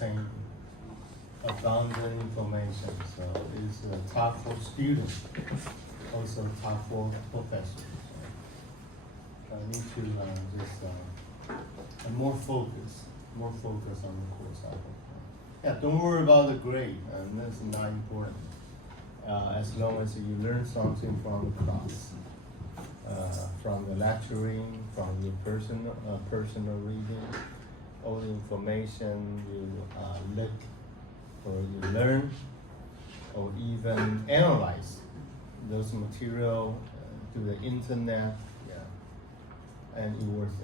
contain abundant information. So it's tough for students, also tough for professors. I need to just more focus on the course. I hope. Yeah, don't worry about the grade, and that's not important. As long as you learn something from the class, from the lecturing, from your personal reading, all the information you look or you learn, or even analyze those material through the internet, yeah, and it's worth it.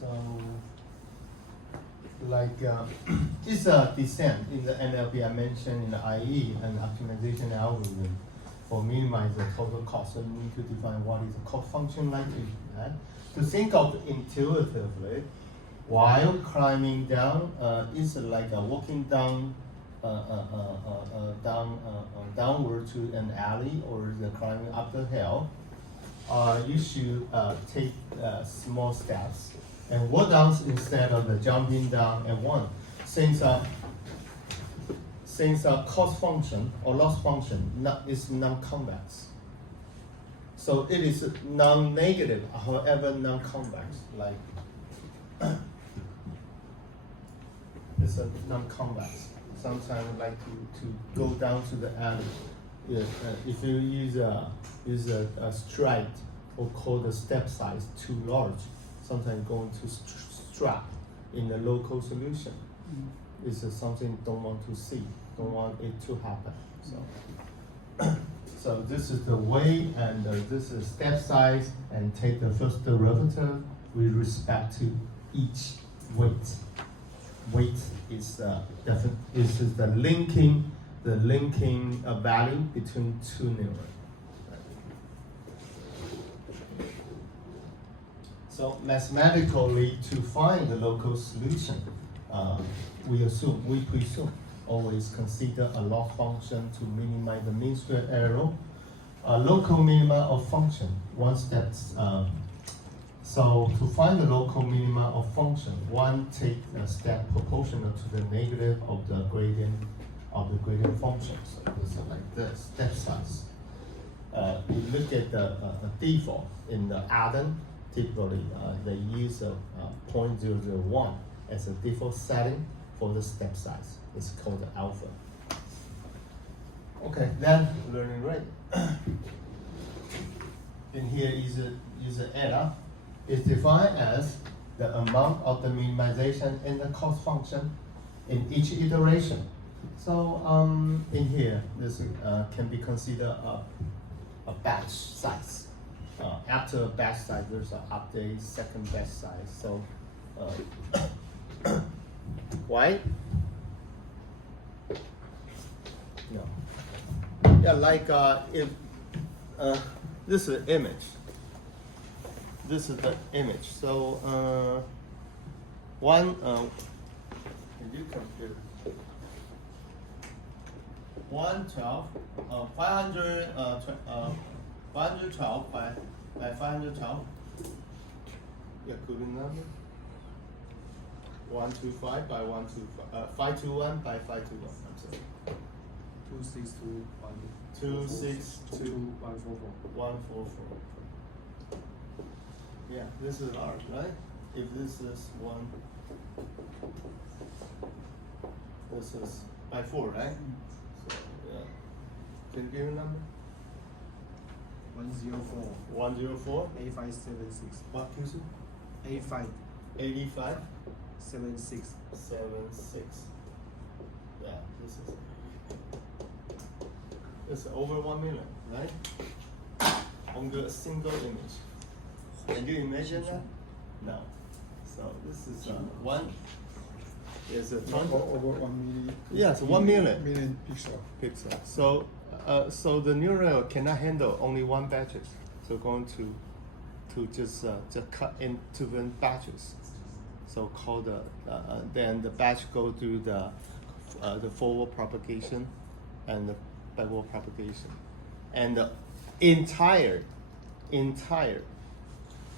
So, like it's a descent in the NLP I mentioned in the IE and optimization algorithm for minimize the total cost. So you need to define what is the cost function like that. To think of intuitively, while climbing down, is like walking down, downward to an alley or the climbing up the hill. You should take small steps and walk down instead of the jumping down at once. Since cost function or loss function is non-convex, so it is non-negative, however non-convex. Like it's a non-convex. Sometimes we like to go down to the alley. If you use a stride or call the step size too large, sometimes going to strap in the local solution. This is something don't want to see, don't want it to happen. So this is the way, and this is step size, and take the first derivative with respect to each weight. Weight is this is the linking value between two neurons. So mathematically, to find the local solution, we presume always consider a loss function to minimize the mean square error. A local minima of function, one step. So to find the local minima of function, one take a step proportional to the negative of the gradient function. So this is like this, step size. We look at the default in the add-on. Typically, they use a 0.001 as a default setting for the step size. It's called the alpha. Okay, then learning rate. In here is a error. It's defined as the amount of the minimization in the cost function in each iteration. So in here, this can be considered a batch size. After a batch size, there's an update, second batch size. So why? No. Yeah, like if this is an image. This is the image. So one, can you compute? 512 by 512. Yeah, good number. 125 by 125. 521 by 521. I'm sorry. 262 262 144. 144. Yeah, this is large, right? If this is one, this is by 4, right? So yeah. Can you give a number? 104. 104. 8576. What is it? 85 85 76. 76. Yeah, this is over 1 million, right? On a single image. Can you imagine that? No. So this is one. Is a Over 1 million. Yeah, it's 1 million Million pixel. So, so the neural cannot handle only one batches. So going to just cut into different batches. So called then the batch go through the forward propagation and the backward propagation, and the entire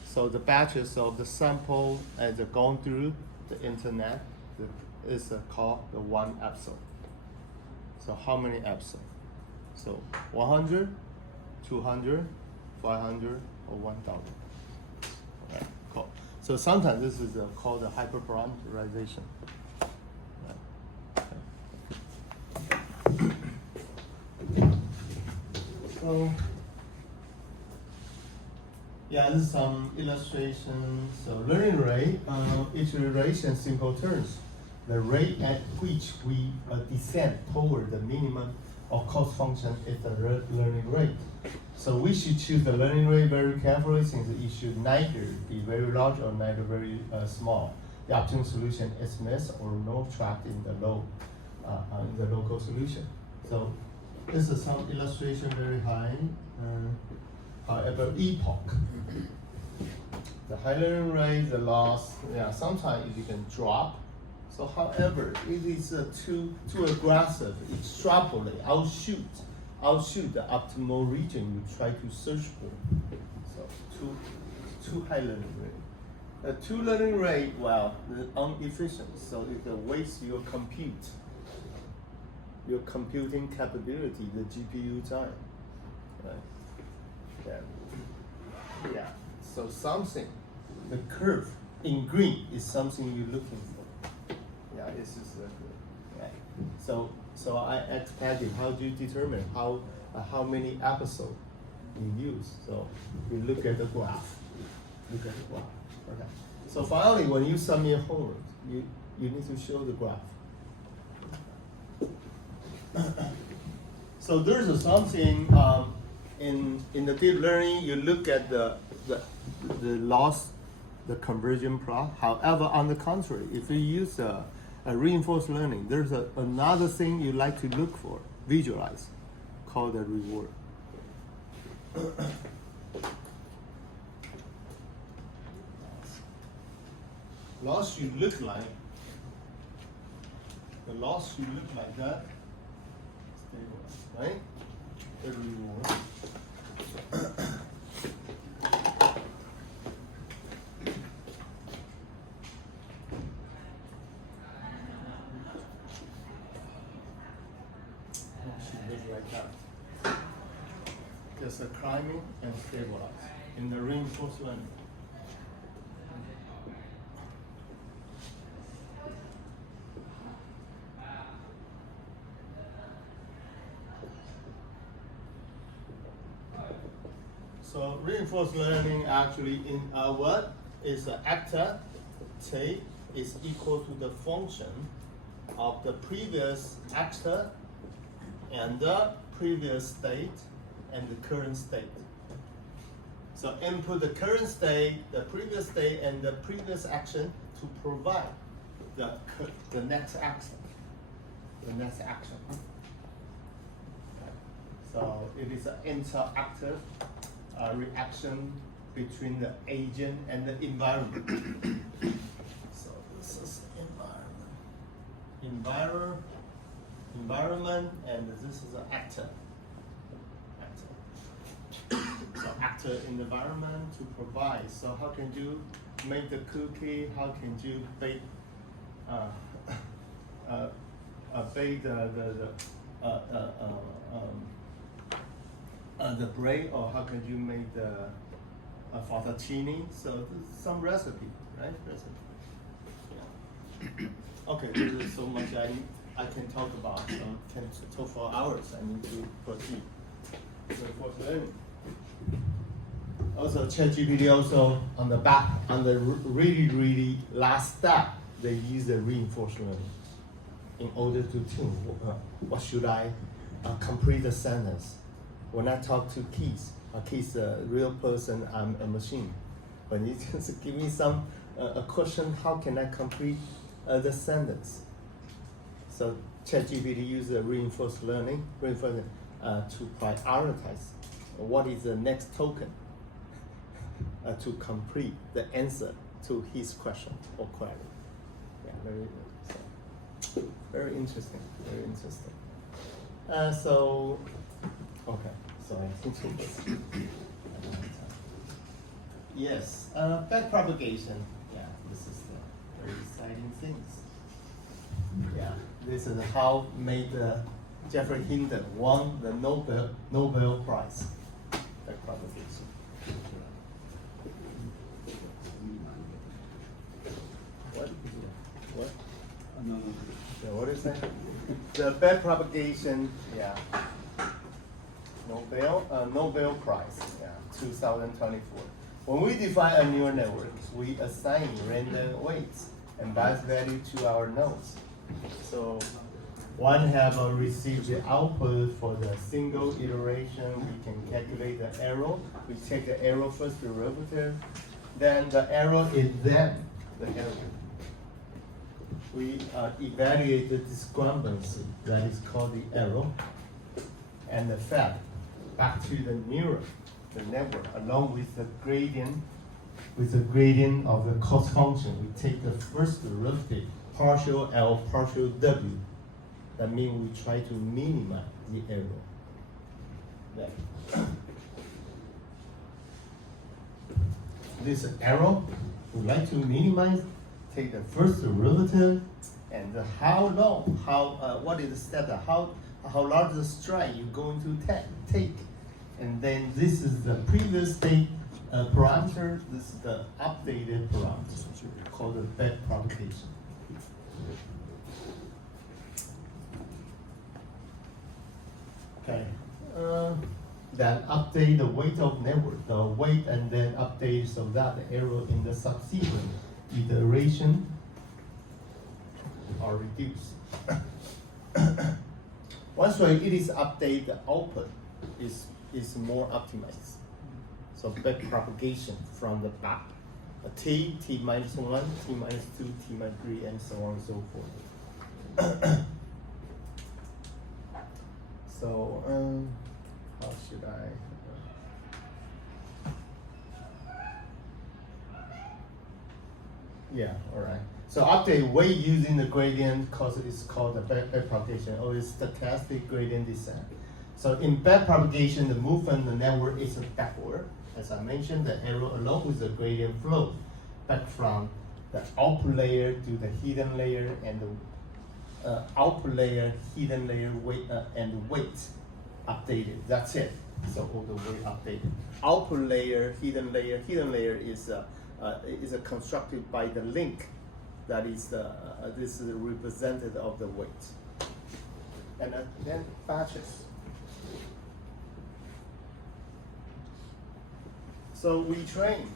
So the batches of the sample as gone through the internet is called the one episode. So how many episodes? So 100, 200, 500, or 1,000. Okay, cool. So sometimes this is called the hyperparameterization. So, yeah, this is some illustrations. So learning rate, each iteration, simple terms. The rate at which we descend toward the minimum of cost function is the learning rate. So we should choose the learning rate very carefully, since it should neither be very large or neither very small. The optimal solution is missed or no trapped in the local solution. So this is some illustration very high. However, epoch. The high learning rate, the loss, yeah, sometimes it can drop. So however, it is too aggressive, extrapolate, outshoot the optimal region you try to search for. So too high learning rate. Too learning rate, well, inefficient, so it wastes your computing capability, the GPU time, right? Yeah. So something, the curve in green is something you're looking for. Yeah, this is yeah. So I asked Patty, how do you determine how many episodes you use? So we look at the graph. Okay. So finally, when you submit homework, you need to show the graph. So there's something in the deep learning. You look at the loss, the conversion plot. However, on the contrary, if you use a reinforced learning, there's another thing you like to look for, visualize, called the reward. Loss should look like that. Right? The reward. Should look like that. Just climbing and stabilize in the reinforced learning. So reinforced learning actually in what is an actor state is equal to the function of the previous actor and the previous state and the current state. So input the current state, the previous state, and the previous action to provide the next action. The next action. So it is an interactive reaction between the agent and the environment. So this is environment, and this is an actor. So actor in the environment to provide. So how can you make the cookie? How can you bake the bread, or how can you make the fettuccine? So some recipe, right? Yeah. Okay, this is so much I can talk about. So can talk for hours. I need to proceed. Reinforced learning. Also, ChatGPT also on the really last step, they use the reinforced learning in order to think what should I complete the sentence. When I talk to Keith is a real person, I'm a machine. When you just give me a question, how can I complete the sentence? So ChatGPT uses reinforced learning to prioritize what is the next token to complete the answer to his question or query. Yeah, very interesting. Okay, so I think Yes, backpropagation. Yeah, this is the very exciting things. Yeah, this is how made Jeffrey Hinton won the Nobel Prize. Backpropagation. What? What? No. Yeah, what is that? The backpropagation. Yeah. Nobel Prize. Yeah, 2024. When we define a neural network, we assign random weights and bias value to our nodes. So one have received the output for the single iteration. We can calculate the error. We take the error first derivative. Then the error is then the error. We evaluate the discrepancy, that is called the error, and the fact back to the neuron, the network, along with the gradient of the cost function. We take the first derivative, partial L, partial W. That means we try to minimize the error. Then, this error, we like to minimize, take the first derivative, and how long, what is the step, how large the stride you're going to take. And then this is the previous state parameter, this is the updated parameter called the backpropagation. Okay, then update the weight of network, the weight, and then update so that the error in the subsequent iteration are reduced. Once it is updated, the output is more optimized. So backpropagation from the back, t minus 1, t minus 2, t minus 3, and so on and so forth. So how should I? Yeah, all right. So update weight using the gradient because it's called the backpropagation or it's stochastic gradient descent. So in backpropagation, the movement in the network is backward. As I mentioned, the arrow along with the gradient flow back from the output layer to the hidden layer, and the output layer, hidden layer, weight and weight updated. That's it. So all the way updated. Output layer, hidden layer. Hidden layer is constructed by the link. That is this is represented of the weight. And then batches. So we train.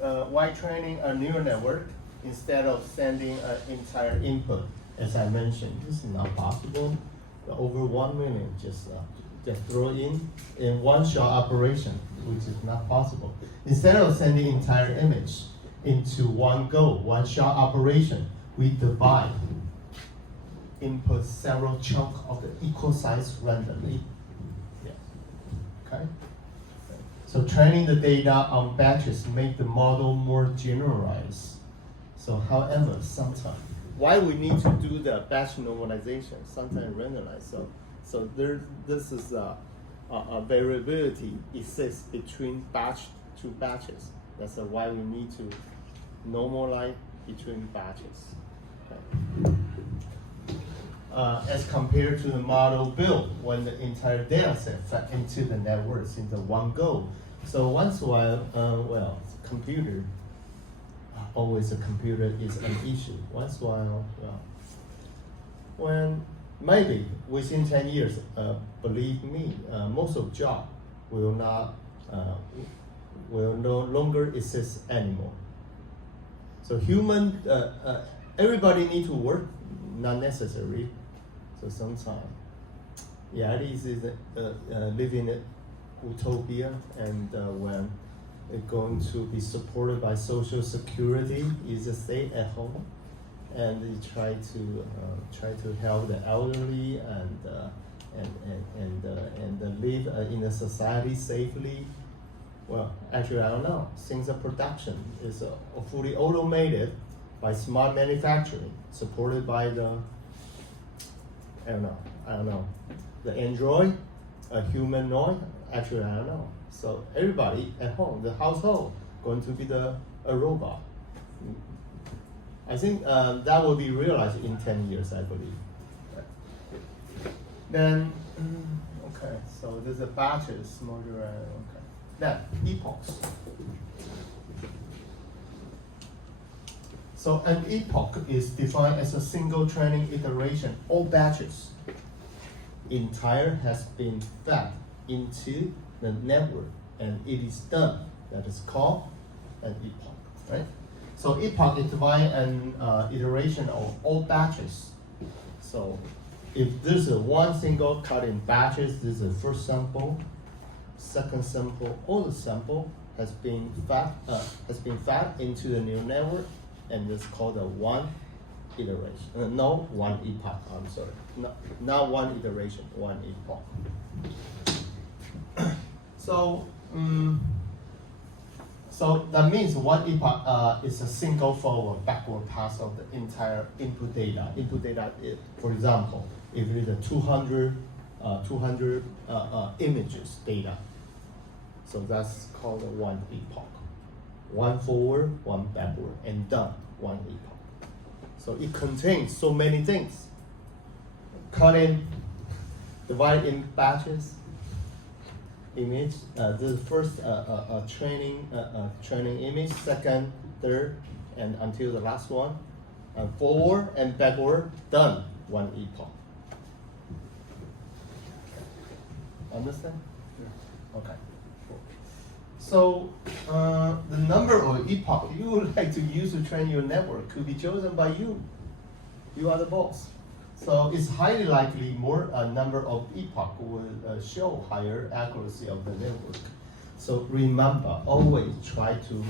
While training a neural network, instead of sending an entire input, as I mentioned, this is not possible. Over 1 million, just throw in one shot operation, which is not possible. Instead of sending entire image into one go, one shot operation, we divide input several chunks of the equal size randomly. Yeah. Okay. So training the data on batches make the model more generalized. So however, sometimes, why we need to do the batch normalization, sometimes randomized. So this is a variability exists between batch to batches. That's why we need to normalize between batches. Okay. As compared to the model built when the entire data set fed into the networks into one go. So once in a while, computer, always a computer is an issue. Once in a while, when maybe within 10 years, believe me, most of job will no longer exist anymore. So human, everybody need to work, not necessary. So sometimes, reality is living in utopia, and when it's going to be supported by social security, you just stay at home, and you try to help the elderly and live in a society safely. Well, actually, I don't know. Since the production is fully automated by smart manufacturing, supported by the I don't know, the Android, a humanoid. Actually, I don't know. So everybody at home, the household, going to be a robot. I think that will be realized in 10 years, I believe. Then, okay, so there's a batches, modular, okay. Then, epochs. So an epoch is defined as a single training iteration or batches. Entire has been fed into the network and it is done. That is called an epoch, right? So epoch is defined an iteration of all batches. So if there's a one single cut in batches, this is the first sample, second sample, all the sample has been fed into the neural network, and it's called a one iteration. No, one epoch. I'm sorry, not one iteration, one epoch. So that means one epoch is a single forward backward pass of the entire input data. Input data is, for example, if it is a 200 images data, so that's called a one epoch. One forward, one backward, and done, one epoch. So it contains so many things. Cut in, divide in batches, image. The first training image, second, third, and until the last one. Forward and backward, done, one epoch. Understand? Yeah. Okay. So the number of epoch you would like to use to train your network could be chosen by you. You are the boss. So it's highly likely more number of epoch will show higher accuracy of the network. So remember, always try to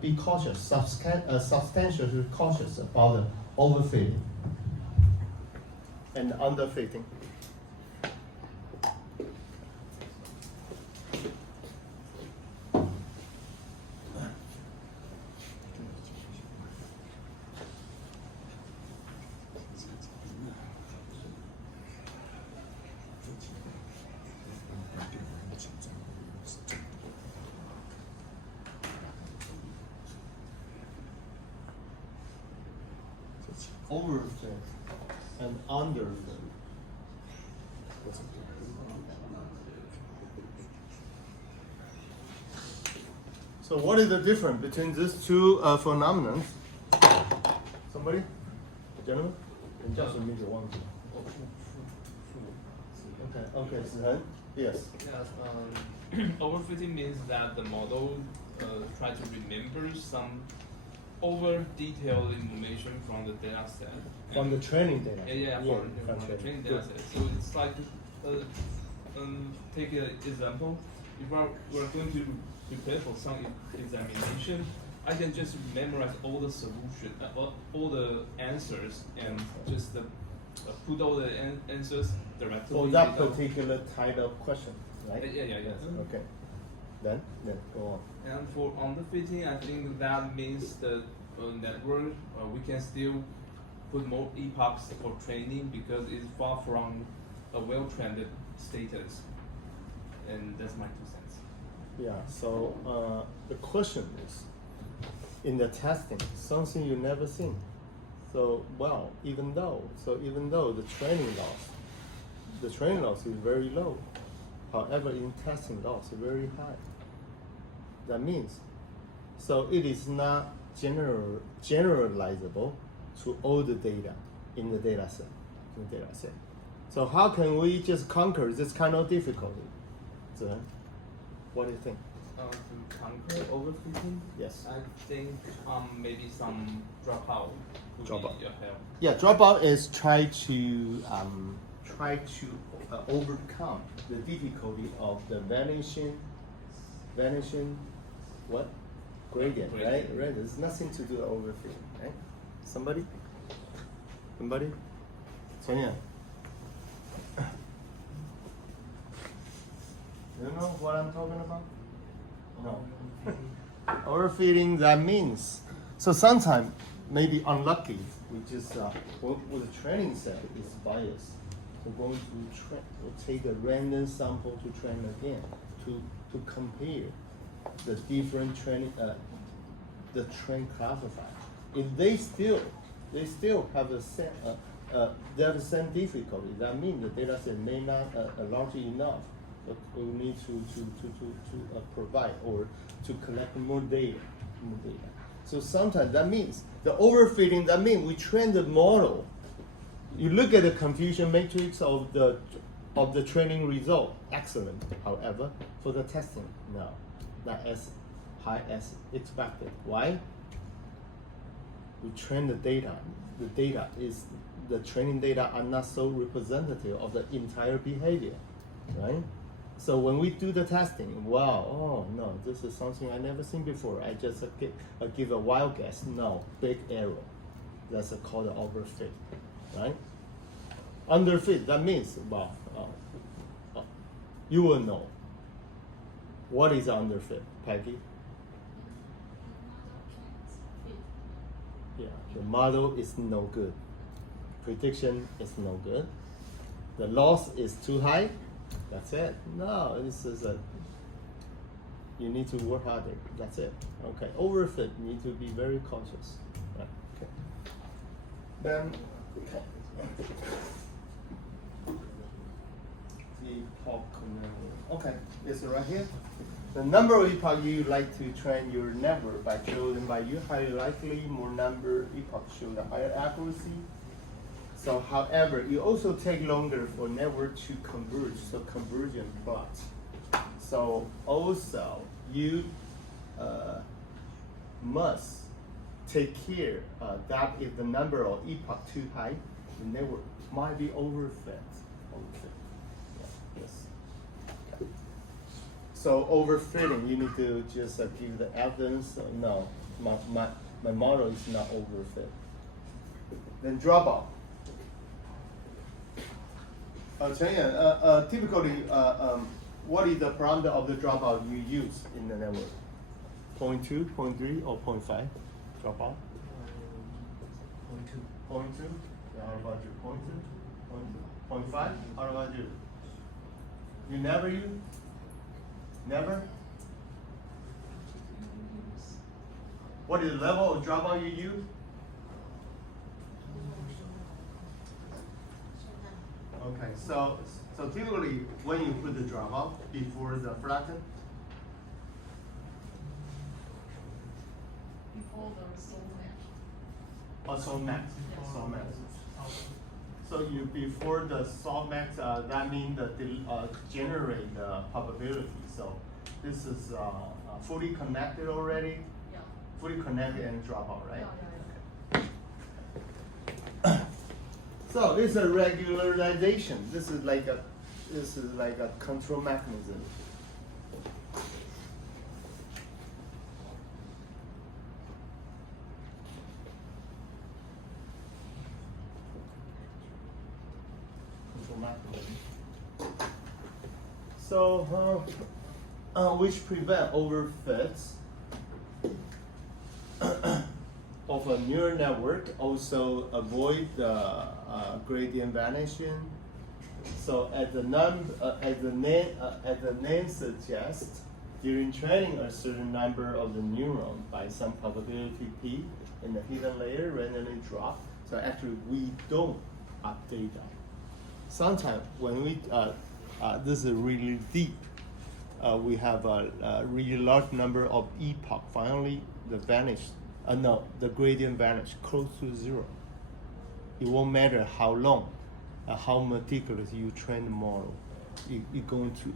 be cautious, substantially cautious about the overfitting and underfitting. Overfit and underfit. So what is the difference between these two phenomena? Somebody? Gentlemen? Okay, Sihan? Yes. Yes, overfitting means that the model try to remember some over detailed information from the data set. From the training data. Yeah, from the training data set. So it's like, take an example. If we're going to prepare for some examination, I can just memorize all the solution, all the answers, and just put all the answers directly. For that particular type of question, right? Yeah. Okay. Then go on. And for underfitting, I think that means the network we can still put more epochs for training because it's far from a well-trained status. And that's my 2 cents. Yeah. So the question is, in the testing, something you never seen. So even though the training loss is very low, however, in testing loss is very high. That means, so it is not generalizable to all the data in the data set. So how can we just conquer this kind of difficulty? So, what do you think? To conquer overfitting, Yes. I think maybe some dropout would Dropout. be your help. Yeah, dropout is try to overcome the difficulty of the vanishing what gradient, right? Gradient. Right. There's nothing to do with overfitting, right? Somebody? Sonia. You know what I'm talking about? No. Overfitting, that means, so sometimes maybe unlucky, we just, with the training set is biased. we're going to train. We'll take a random sample to train again to compare the different training the train classifier. If they still have the same they have the same difficulty, that means the data set may not large enough. But we need to provide or to collect more data. So sometimes that means the overfitting. That means we train the model. You look at the confusion matrix of the training result, excellent. However, for the testing, no, not as high as expected. Why? We train the data. The training data are not so representative of the entire behavior, right? So when we do the testing, wow, oh no, this is something I never seen before. I just give a wild guess. No, big error. That's called overfit, right? Underfit, that means, well, you will know. What is underfit, Peggy? Yeah, the model is no good. Prediction is no good. The loss is too high. That's it. No, this is you need to work harder. That's it. Okay. Overfit, you need to be very cautious. Right. Okay. Then epoch. Okay, it's right here. The number of epoch you like to train your network by chosen by you, highly likely more number epoch show the higher accuracy. So, however, you also take longer for network to converge, so conversion plot. So also you must take care that if the number of epoch too high, the network might be overfit. Yeah, yes. So overfitting, you need to just give the evidence. No, my model is not overfit. Then dropout. Typically, what is the parameter of the dropout you use in the network? 0.2, 0.3, or 0.5 dropout? 0.2. 0.2? Yeah, how about you? 0.2? 0.2? 0.5? How about you? You never use? Never? What is the level of dropout you use? Okay, so typically when you put the dropout before the flatten? Before the softmax. Oh, softmax. Yeah. Softmax. So you before the softmax, that means that they generate the probability. So this is fully connected already. Yeah. Fully connected and dropout, right? Yeah. So this is a regularization. This is like a control mechanism. Control mechanism. So which prevent overfits of a neural network, also avoid the gradient vanishing. So as the name suggests, during training a certain number of the neuron by some probability p in the hidden layer randomly drop. So actually we don't update that. Sometimes when we this is really deep. We have a really large number of epoch. Finally, the gradient vanish close to zero. It won't matter how long, how meticulous you train the model. It's going to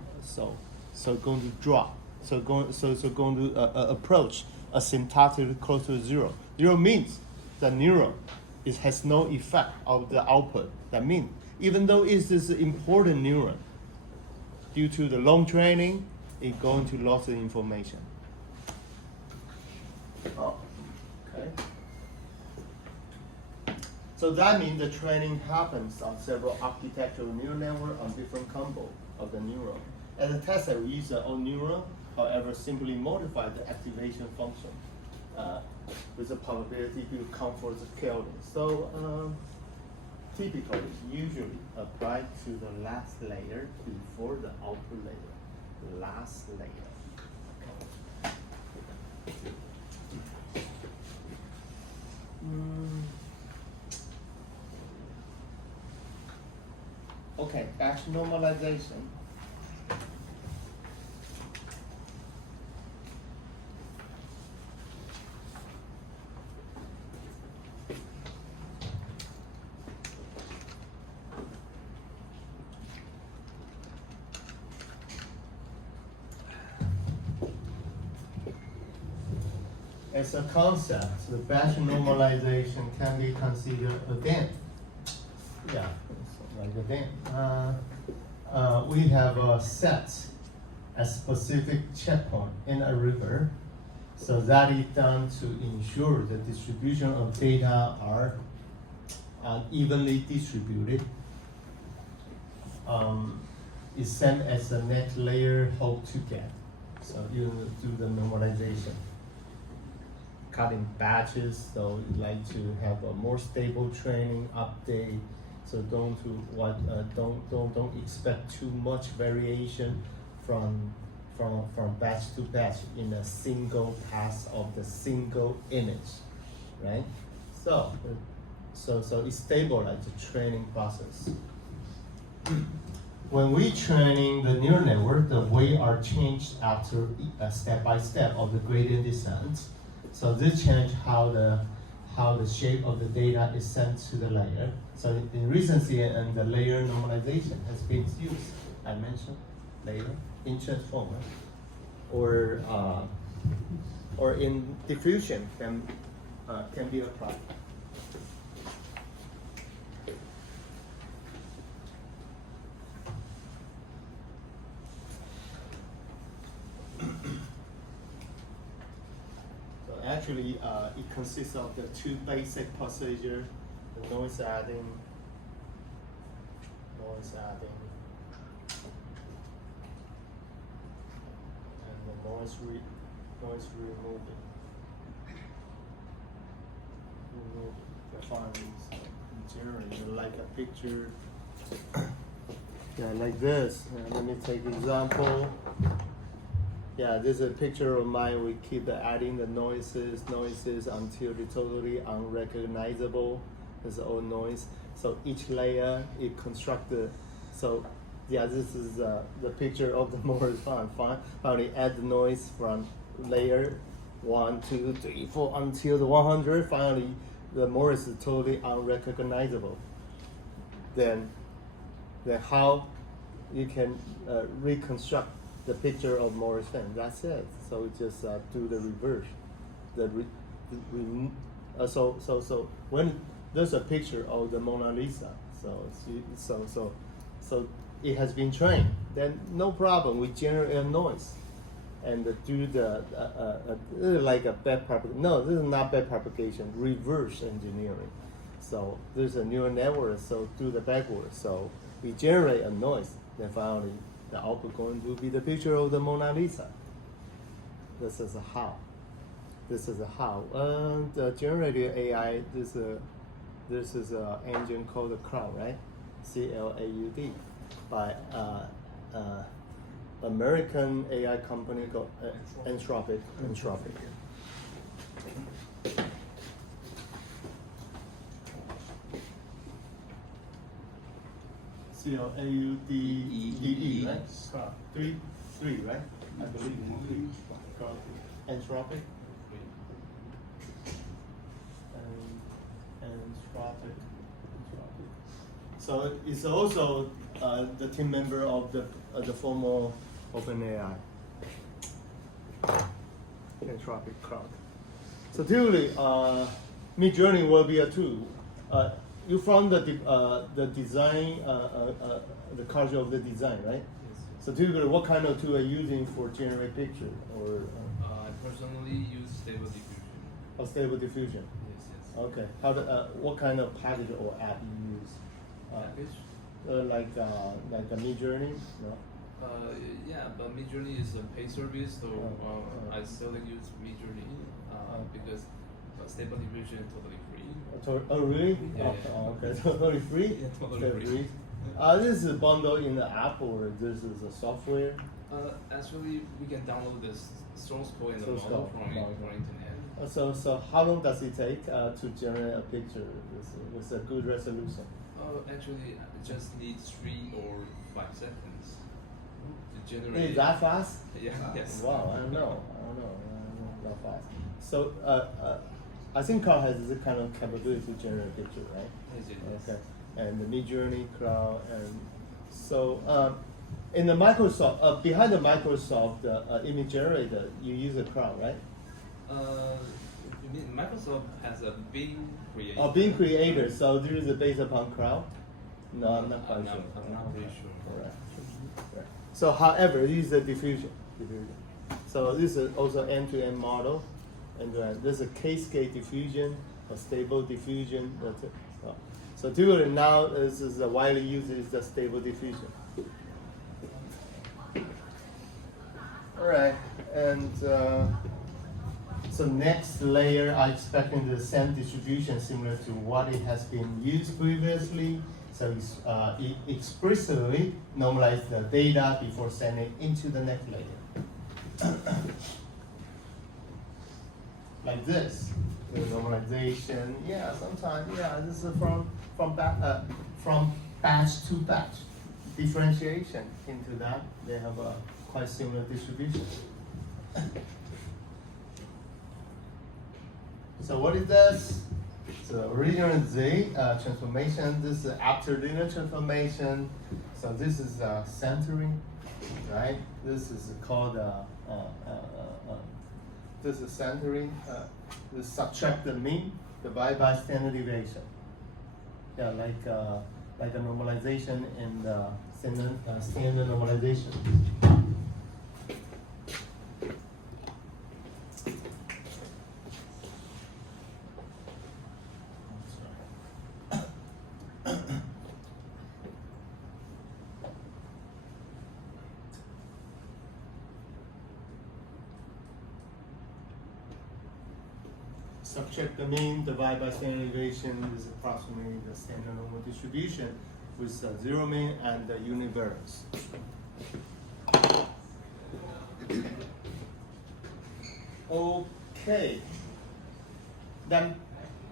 going to drop. So going to approach asymptotically close to zero. Zero means the neuron has no effect of the output. That means even though it is an important neuron, due to the long training, it's going to lose the information. Oh, okay. So that means the training happens on several architectural neural networks on different combo of the neuron. As a tester, we use the old neuron, however, simply modify the activation function with the probability to count for the scaling. So typically usually applied to the last layer before the output layer. Last layer. Okay, batch normalization. As a concept, the batch normalization can be considered a dam. Yeah, it's like a dam. We have set a specific checkpoint in a river, so that is done to ensure the distribution of data are evenly distributed. It's same as the next layer hope to get. So you do the normalization. Cutting batches, so you like to have a more stable training update. So don't expect too much variation from batch to batch in a single pass of the single image, right? So it stabilizes the training process. When we training the neural network, the weight are changed after step by step of the gradient descent. So this change how the shape of the data is sent to the layer. So in recency and the layer normalization has been used. I mentioned later in transformer, or in diffusion can be applied. Actually, it consists of the two basic procedures: the noise adding, and the noise removing. The findings generally like a picture. Yeah, like this. Let me take an example. Yeah, this is a picture of mine. We keep adding the noises until it's totally unrecognizable. It's all noise. So each layer it constructed. So yeah, this is the picture of the Morris file. Finally, add the noise from layer 1, 2, 3, 4 until the 100. Finally, the Morris is totally unrecognizable. Then how you can reconstruct the picture of Morris fan. That's it. So just do the reverse. So when there's a picture of the Mona Lisa, so it has been trained. Then no problem. We generate a noise, and do the like a back propagation. No, this is not back propagation. Reverse engineering. So there's a neural network. So do the backwards. So we generate a noise. Then finally, the output going to be the picture of the Mona Lisa. This is a how. The generative AI. This is an engine called the Cloud, right? CLAUD, by American AI company called Anthropic. CLAUDE, right? Three, right? I believe three. Anthropic. Anthropic. So it's also the team member of the former OpenAI. Anthropic Cloud. So typically, Midjourney will be a tool. You found the design, the culture of the design, right? Yes. So typically, what kind of tool are you using for generate picture or? I personally use Stable Diffusion. Oh, Stable Diffusion. Yes. Okay. What kind of package or app you use? Package? Like a Midjourney? No. Yeah, but Midjourney is a paid service, so Oh. I seldom use Midjourney because Stable Diffusion is totally free. Oh, really? Yeah, Oh, okay, totally free? Yeah, totally Okay, free. This is a bundle in the app or this is a software? Actually, we can download this source code and the Source model code, from model. internet. So how long does it take to generate a picture with a good resolution? Actually, it just needs 3 or 5 seconds to generate. Is that fast? Yeah. Yes. Wow, I don't know, that fast. So I think Carl has this kind of capability to generate a picture, right? Yes, it is. Okay, and the Midjourney cloud, and so in the Microsoft behind the Microsoft image generator, you use a cloud, right? You mean Microsoft has a Bing creator? Oh, Bing creator. So this is based upon cloud. No, I'm not quite sure. I'm not pretty sure. Correct. Right. So, however, this is a diffusion. So this is also end-to-end model, and this is a cascade diffusion, a stable diffusion. So typically now this is widely used is the stable diffusion. All right, and so next layer, I expecting the same distribution similar to what it has been used previously. So it explicitly normalize the data before sending into the next layer. Like this, the normalization. Yeah, sometimes this is from batch to batch. Differentiation into that, they have a quite similar distribution. So what is this? So original Z transformation. This is after linear transformation. So this is centering, right? This is called this is centering. This subtract the mean divided by standard deviation. Yeah, like a normalization in the standard normalization. Subtract the mean, divide by standard deviation is approximately the standard normal distribution with zero mean and the univariance. Okay. Then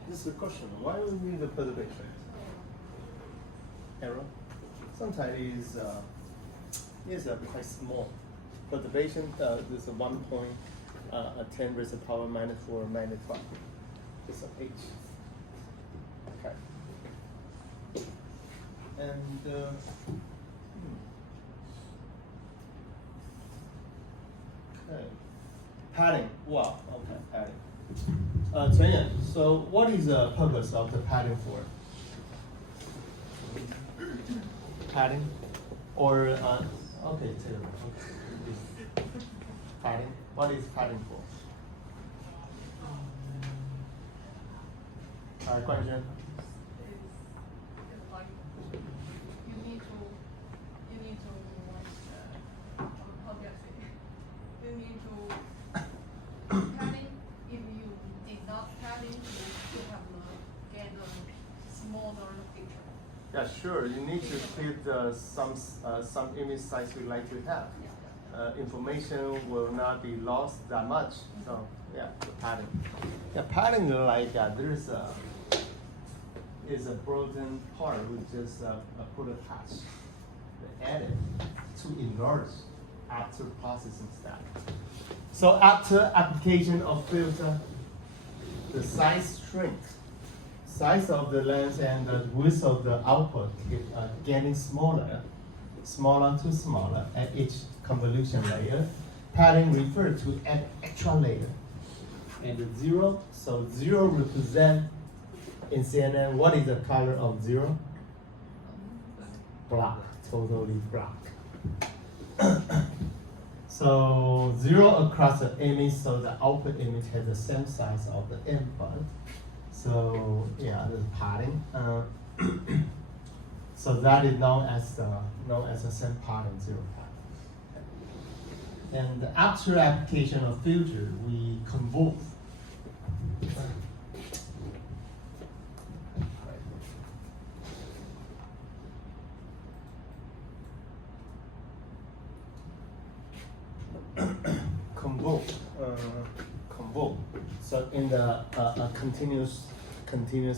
this is the question: why do we need the perturbation? Error. Sometimes is quite small. Perturbation is a 1.10 raised to the power -4 magnify. It's an H. Okay. And okay. Padding. Wow. Okay, padding. Chen Yan, so what is the purpose of the padding for? Padding? Or okay, Taylor. Okay. Padding. What is padding for? Question. Is like you need to like how do I say? You need to padding. If you did not padding, you have get a smaller picture. Yeah, sure. You need to fit some image size you like to have. Information will not be lost that much. So yeah, the padding. Yeah, padding like is a broken part. We just put a touch, edit to enlarge after processing step. So after application of filter, the size shrinks. Size of the lens and the width of the output keep getting smaller to smaller at each convolution layer. Padding refers to an extra layer. And the zero, so zero represent in CNN, what is the color of zero? Black, totally black. So zero across the image, so the output image has the same size of the input. So yeah, the padding. So that is known as the same padding, zero padding. And after application of filter, we convolve. in the continuous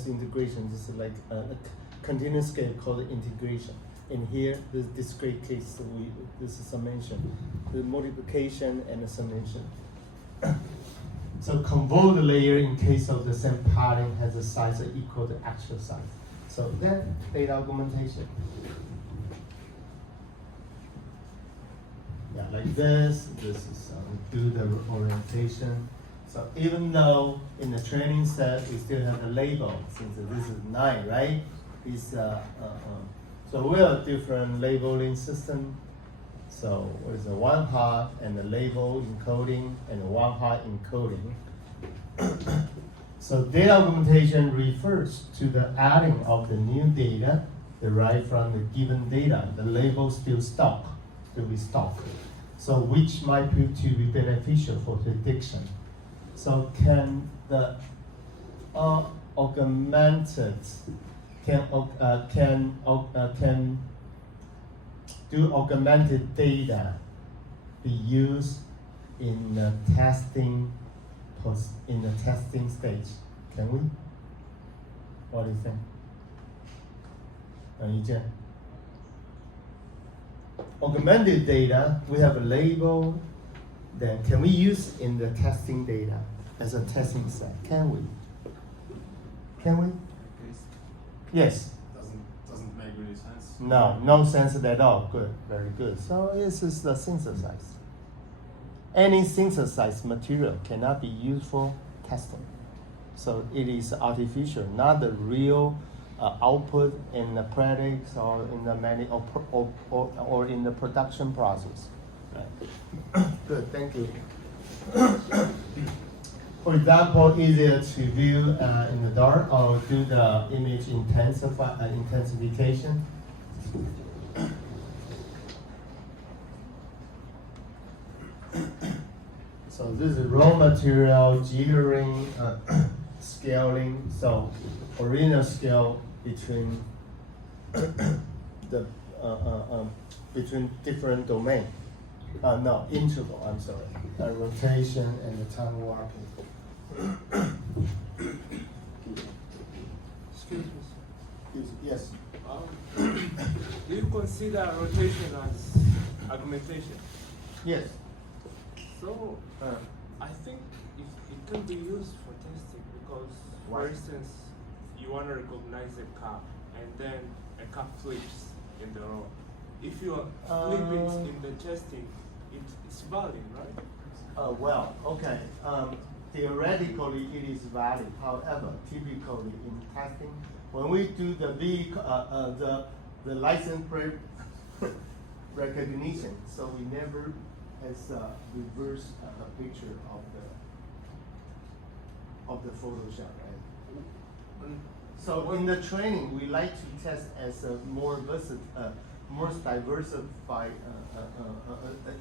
integration. This is like a continuous scale called integration. In here, this discrete case, this is summation, the multiplication and the summation. So convolved layer in case of the same pattern has a size equal to actual size. So then data augmentation. Yeah, like this. This is do the orientation. So even though in the training set we still have the label, since this is 9, right? So we have different labeling system. So with the one hot and the label encoding and the one hot encoding. So data augmentation refers to the adding of the new data derived from the given data. The label still be stock. So which might prove to be beneficial for prediction. So can the augmented do augmented data be used in the testing stage? Can we? What do you think? 意见? Augmented data, we have a label. Then can we use in the testing data as a testing set? Can we? Can we? Yes. Doesn't make really sense. No sense at all. Good, very good. So this is the synthesize. Any synthesized material cannot be used for testing. So it is artificial, not the real output in the practice or in the or in the production process. Right. Good, thank you. For example, easier to view in the dark or do the image intensification. So this is raw material jiggering, scaling. So original scale between the between different domain. No, interval. I'm sorry. Rotation and the time warping. Excuse me. Yes. Do you consider rotation as augmentation? Yes. So, I think it can be used for testing because, Why? for instance, you want to recognize a car and then a car flips in the road. If you flip it in the testing, it's valid, right? Well, okay. Theoretically, it is valid. However, typically in testing, when we do the vehicle, the license plate recognition, so we never has reverse a picture of the Photoshop, right? So in the training, we like to test as a more diversified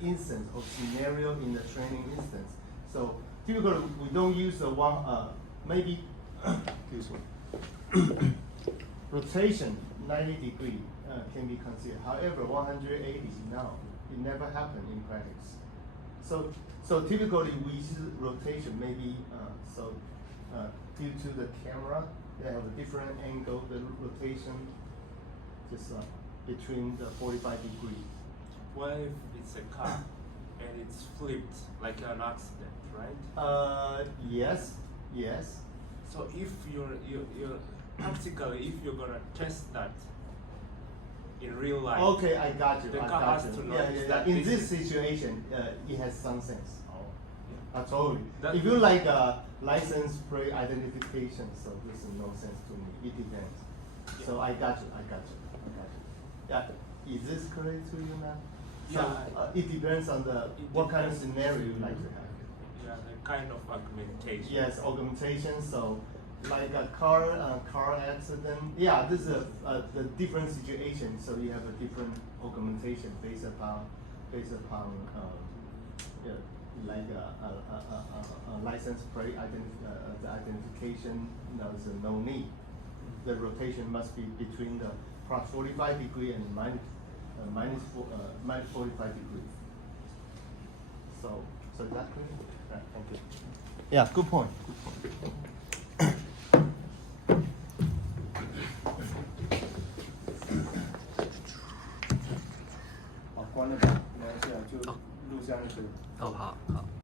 instance or scenario in the training instance. So typically, we don't use the one, maybe, excuse me, rotation 90 degree can be considered. However, 180, no, it never happened in practice. So typically we use rotation maybe, due to the camera, they have a different angle, the rotation just between the 45 degree. What if it's a car and it's flipped like an accident, right? Yes. So if you're practically, if you're gonna test that in real life. Okay, I got you. The I car got has you. to notice that In this this is- situation, it has some sense. Yeah. Totally. That- If you like license plate identification, so this is no sense to me. It depends. Yeah. So I got you. Yeah. Is this clear to you now? So Yeah. it depends on what kind of depends. scenario you like to have. Yeah, the kind of augmentation. Yes, augmentation. So, like a car accident. Yeah, this is the different situation. So you have a different augmentation based upon yeah, like a license plate the identification. There's no need. The rotation must be between the plus 45 degree and minus 45 degree. So is that clear? Right, thank you. Yeah, good point. 好，关了吧，没关系啊，就录像就可以。哦，好好。